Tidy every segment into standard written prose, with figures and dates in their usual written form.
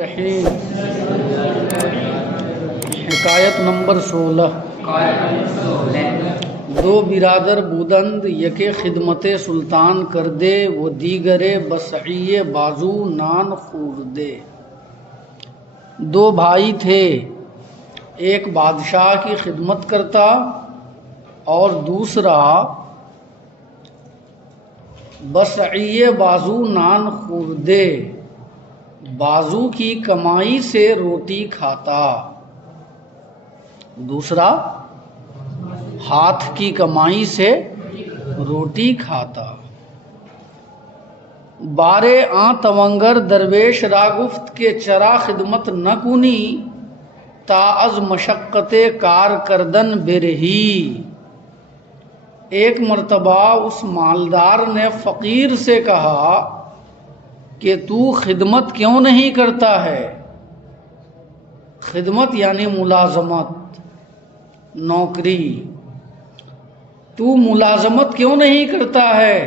رحیم حکایت نمبر 16۔ دو برادر بودند، یکے خدمت سلطان کردے، وہ دیگرے بسعی بازو نان خوردے۔ دو بھائی تھے، ایک بادشاہ کی خدمت کرتا اور دوسرا بسعی بازو نان خوردے، بازو کی کمائی سے روٹی کھاتا، دوسرا ہاتھ کی کمائی سے روٹی کھاتا۔ بارے آں تونگر درویش را گفت کہ چرا خدمت نہ کنی، تا از مشقت کار کردن برہی۔ ایک مرتبہ اس مالدار نے فقیر سے کہا کہ تو خدمت کیوں نہیں کرتا ہے؟ خدمت یعنی ملازمت، نوکری۔ تو ملازمت کیوں نہیں کرتا ہے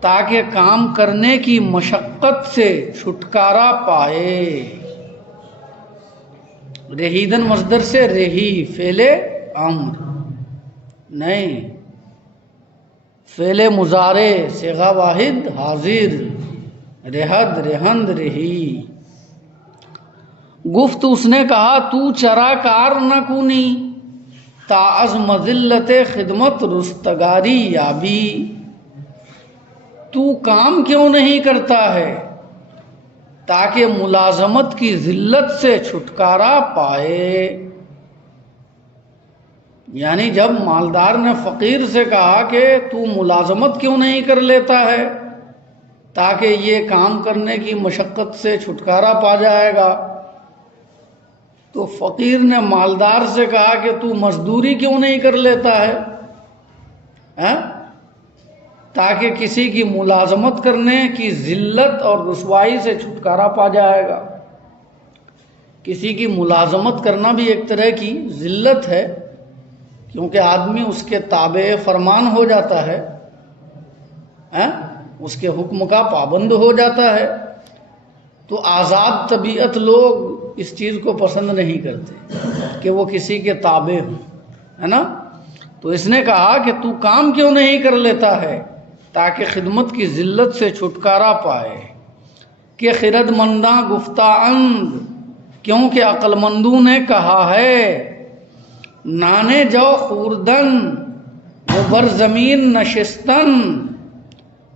تاکہ کام کرنے کی مشقت سے چھٹکارا پائے۔ رہیدن مصدر سے رہی، فعل امر نہیں، فعل مضارع صیغہ واحد حاضر، رہد رہند رہی۔ گفت اس نے کہا تو چرا کار نہ کنی، تا از مذلت خدمت رستگاری یابی۔ تو کام کیوں نہیں کرتا ہے تاکہ ملازمت کی ذلت سے چھٹکارا پائے۔ یعنی جب مالدار نے فقیر سے کہا کہ تو ملازمت کیوں نہیں کر لیتا ہے تاکہ یہ کام کرنے کی مشقت سے چھٹکارا پا جائے گا، تو فقیر نے مالدار سے کہا کہ تو مزدوری کیوں نہیں کر لیتا ہے تاکہ کسی کی ملازمت کرنے کی ذلت اور رسوائی سے چھٹکارا پا جائے گا۔ کسی کی ملازمت کرنا بھی ایک طرح کی ذلت ہے، کیونکہ آدمی اس کے تابع فرمان ہو جاتا ہے، اس کے حکم کا پابند ہو جاتا ہے۔ تو آزاد طبیعت لوگ اس چیز کو پسند نہیں کرتے کہ وہ کسی کے تابع ہوں، ہے نا۔ تو اس نے کہا کہ تو کام کیوں نہیں کر لیتا ہے تاکہ خدمت کی ذلت سے چھٹکارا پائے۔ کہ خرد منداں گفتہ اند، کیونکہ عقل مندوں نے کہا ہے، نانے جو خوردن وہ بر زمین نشستن،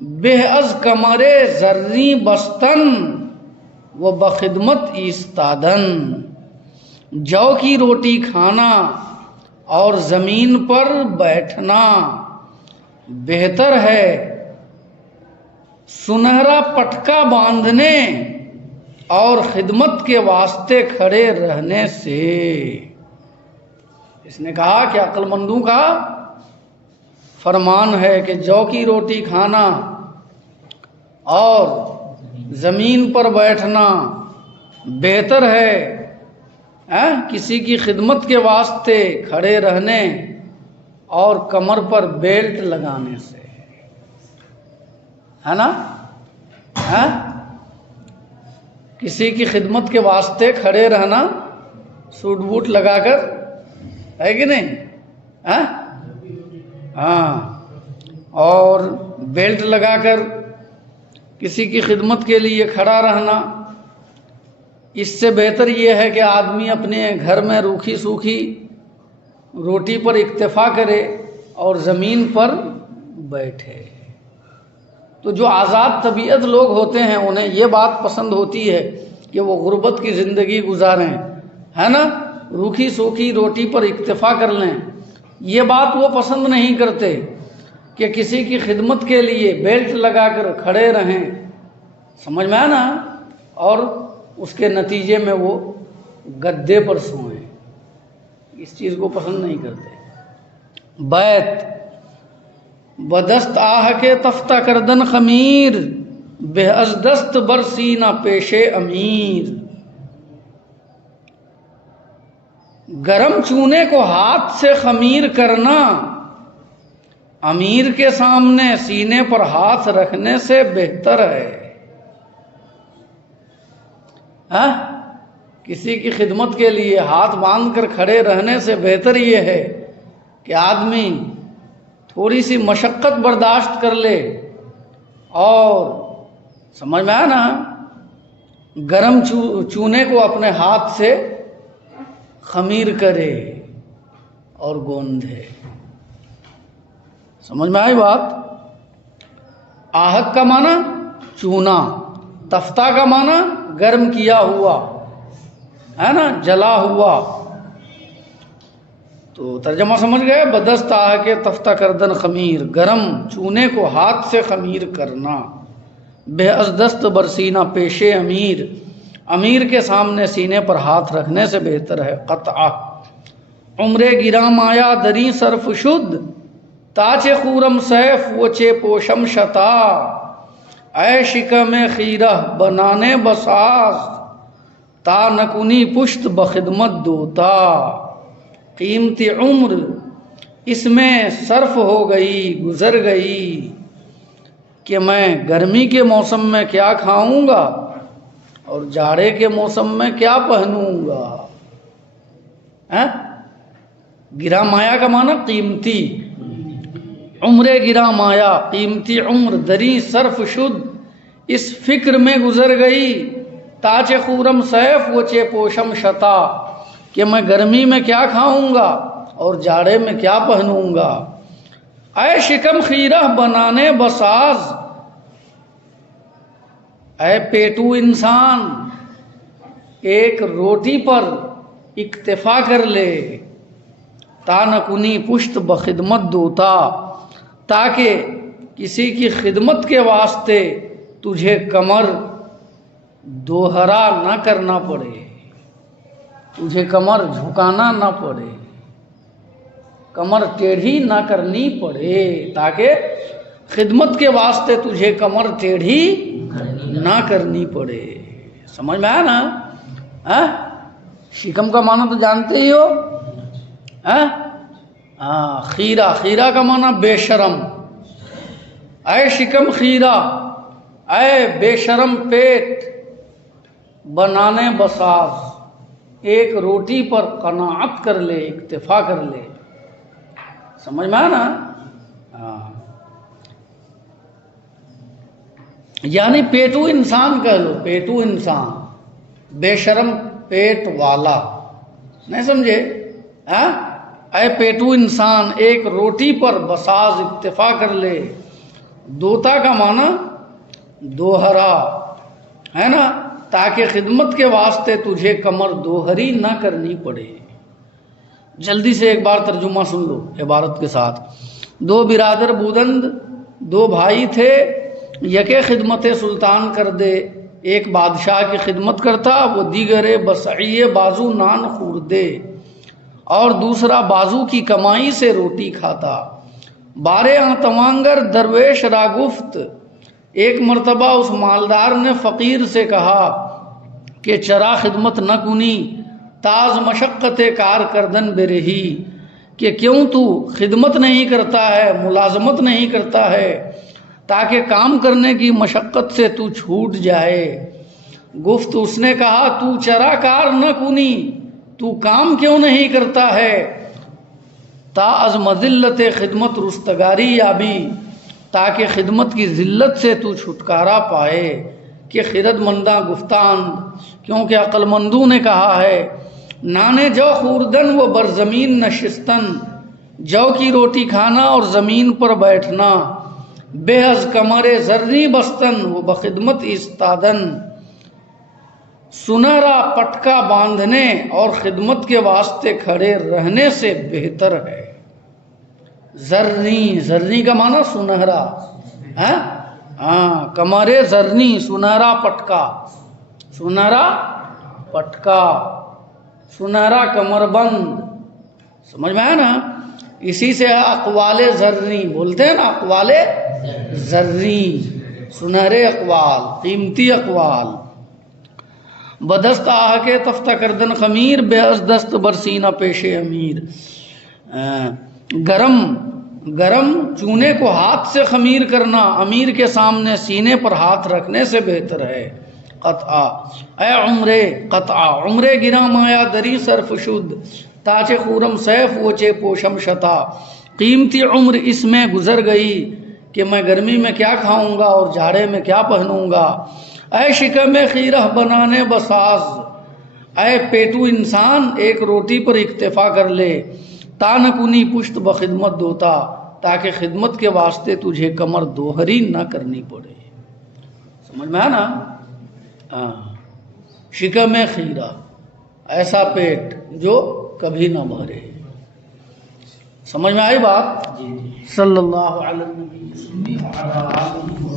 بہ از کمر زریں بستن وہ بخدمت ایستادن۔ جو کی روٹی کھانا اور زمین پر بیٹھنا بہتر ہے سنہرا پٹکا باندھنے اور خدمت کے واسطے کھڑے رہنے سے۔ اس نے کہا کہ عقل مندوں کا فرمان ہے کہ جو کی روٹی کھانا اور زمین پر بیٹھنا بہتر ہے کسی کی خدمت کے واسطے کھڑے رہنے اور کمر پر بیلٹ لگانے سے، ہے نا۔ کسی کی خدمت کے واسطے کھڑے رہنا سوٹ بوٹ لگا کر، ہے کہ نہیں؟ ہاں، اور بیلٹ لگا کر کسی کی خدمت کے لیے کھڑا رہنا، اس سے بہتر یہ ہے کہ آدمی اپنے گھر میں روکھی سوکھی روٹی پر اکتفا کرے اور زمین پر بیٹھے۔ تو جو آزاد طبیعت لوگ ہوتے ہیں انہیں یہ بات پسند ہوتی ہے کہ وہ غربت کی زندگی گزاریں، ہے نا، روکھی سوکھی روٹی پر اکتفا کر لیں۔ یہ بات وہ پسند نہیں کرتے کہ کسی کی خدمت کے لیے بیلٹ لگا کر کھڑے رہیں، سمجھ میں آنا، اور اس کے نتیجے میں وہ گدے پر سوئیں، اس چیز کو پسند نہیں کرتے۔ بیت بدست آہ کے تفتہ کردن خمیر، بے از دست برسینہ پیشے امیر۔ گرم چونے کو ہاتھ سے خمیر کرنا امیر کے سامنے سینے پر ہاتھ رکھنے سے بہتر ہے۔ کسی کی خدمت کے لیے ہاتھ باندھ کر کھڑے رہنے سے بہتر یہ ہے کہ آدمی تھوڑی سی مشقت برداشت کر لے اور سمجھ میں آیا نا، گرم چونے کو اپنے ہاتھ سے خمیر کرے اور گوندھے۔ سمجھ میں آئی بات؟ آہک کا معنی چونا، تفتہ کا معنی گرم کیا ہوا، ہے نا، جلا ہوا۔ تو ترجمہ سمجھ گئے؟ بدست آہک تفتہ کردن خمیر، گرم چونے کو ہاتھ سے خمیر کرنا۔ بے از دست برسینہ پیش امیر، امیر کے سامنے سینے پر ہاتھ رکھنے سے بہتر ہے۔ قطعہ عمر گراں مایا دری صرف شد، تاچ خورم سیف وچے پوشم شتا، اے شکم خیرہ بنانے بساز، تا نکنی پشت بخدمت دوتا۔ قیمتی عمر اس میں صرف ہو گئی، گزر گئی، کہ میں گرمی کے موسم میں کیا کھاؤں گا اور جاڑے کے موسم میں کیا پہنوں گا۔ گراں مایا کا معنی قیمتی، عمر گراں مایا قیمتی عمر، دری صرف شد اس فکر میں گزر گئی، تاچ خورم سیف وچے پوشم شتا، کہ میں گرمی میں کیا کھاؤں گا اور جاڑے میں کیا پہنوں گا۔ اے شکم خیرہ بنانے بساز، اے پیٹو انسان ایک روٹی پر اکتفا کر لے، تا نکنی پشت بخدمت دوتا، تاکہ کسی کی خدمت کے واسطے تجھے کمر دوہرا نہ کرنا پڑے، تجھے کمر جھکانا نہ پڑے، کمر ٹیڑھی نہ کرنی پڑے، تاکہ خدمت کے واسطے تجھے کمر ٹیڑھی نہ کرنی پڑے۔ سمجھ میں آیا نا؟ شکم کا معنی تو جانتے ہی ہو۔ خیرہ، خیرہ کا معنی بے شرم۔ اے شکم خیرہ، اے بے شرم پیٹ، بنانے بساز ایک روٹی پر قناعت کر لے، اکتفا کر لے۔ سمجھ میں آیا نا؟ یعنی پیٹو انسان کہہ لو، پیٹو انسان، بے شرم پیٹ والا، نہیں سمجھے؟ اے پیٹو انسان ایک روٹی پر بساز اکتفا کر لے۔ دوتا کا معنی دوہرا، ہے نا، تاکہ خدمت کے واسطے تجھے کمر دوہری نہ کرنی پڑے۔ جلدی سے ایک بار ترجمہ سن لو عبارت کے ساتھ۔ دو برادر بودند، دو بھائی تھے، یکے خدمت سلطان کر دے، ایک بادشاہ کی خدمت کرتا، وہ دیگرے بسعی بازو نان خوردے، اور دوسرا بازو کی کمائی سے روٹی کھاتا۔ بارے توانگر درویش را گفت، ایک مرتبہ اس مالدار نے فقیر سے کہا کہ چرا خدمت نہ کنی، تاز مشقت کار کردن برہی، کہ کیوں تو خدمت نہیں کرتا ہے، ملازمت نہیں کرتا ہے، تاکہ کام کرنے کی مشقت سے تو چھوٹ جائے۔ گفت، اس نے کہا، تو چرا کار نہ کنی، تو کام کیوں نہیں کرتا ہے، تا از مذلت خدمت رستگاری یابی، تاکہ خدمت کی ذلت سے تو چھٹکارا پائے۔ کہ خرد منداں گفتان، کیونکہ عقل مندوں نے کہا ہے، نانے جو خوردن وہ بر زمین نشستن، جو کی روٹی کھانا اور زمین پر بیٹھنا، بے از کمر زرنی بستن وہ بخدمت ایستادن، سنہرا پٹکا باندھنے اور خدمت کے واسطے کھڑے رہنے سے بہتر ہے۔ زرنی، زرنی کا معنی سنہرا، کمر زرنی، سنہرا پٹکا، سنہرا پٹکا، سنہرا کمر بند۔ سمجھ میں آیا نا؟ اسی سے اقوال زرنی بولتے ہیں نا، اقوال زرنی، سنہرے اقوال، قیمتی اقوال۔ بدست آہ کے تفتہ کردن خمیر، بے از دست برسینہ پیش امیر۔ گرم، گرم چونے کو ہاتھ سے خمیر کرنا امیر کے سامنے سینے پر ہاتھ رکھنے سے بہتر ہے۔ قطعا، اے عمرے قطعا، عمرے گراں مایا دری صرف شد، تاچے خورم سیف وچے پوشم شتا، قیمتی عمر اس میں گزر گئی کہ میں گرمی میں کیا کھاؤں گا اور جاڑے میں کیا پہنوں گا۔ اے شکم خیرہ بنانے بساز، اے پیٹو انسان ایک روٹی پر اکتفا کر لے، تان کنی پشت بخدمت دوتا، تاکہ خدمت کے واسطے تجھے کمر دوہری نہ کرنی پڑے۔ سمجھ میں آنا؟ ہاں، شکم خیرہ، ایسا پیٹ جو کبھی نہ بھرے۔ سمجھ میں آئی بات؟ صلی اللہ علیہ وسلم۔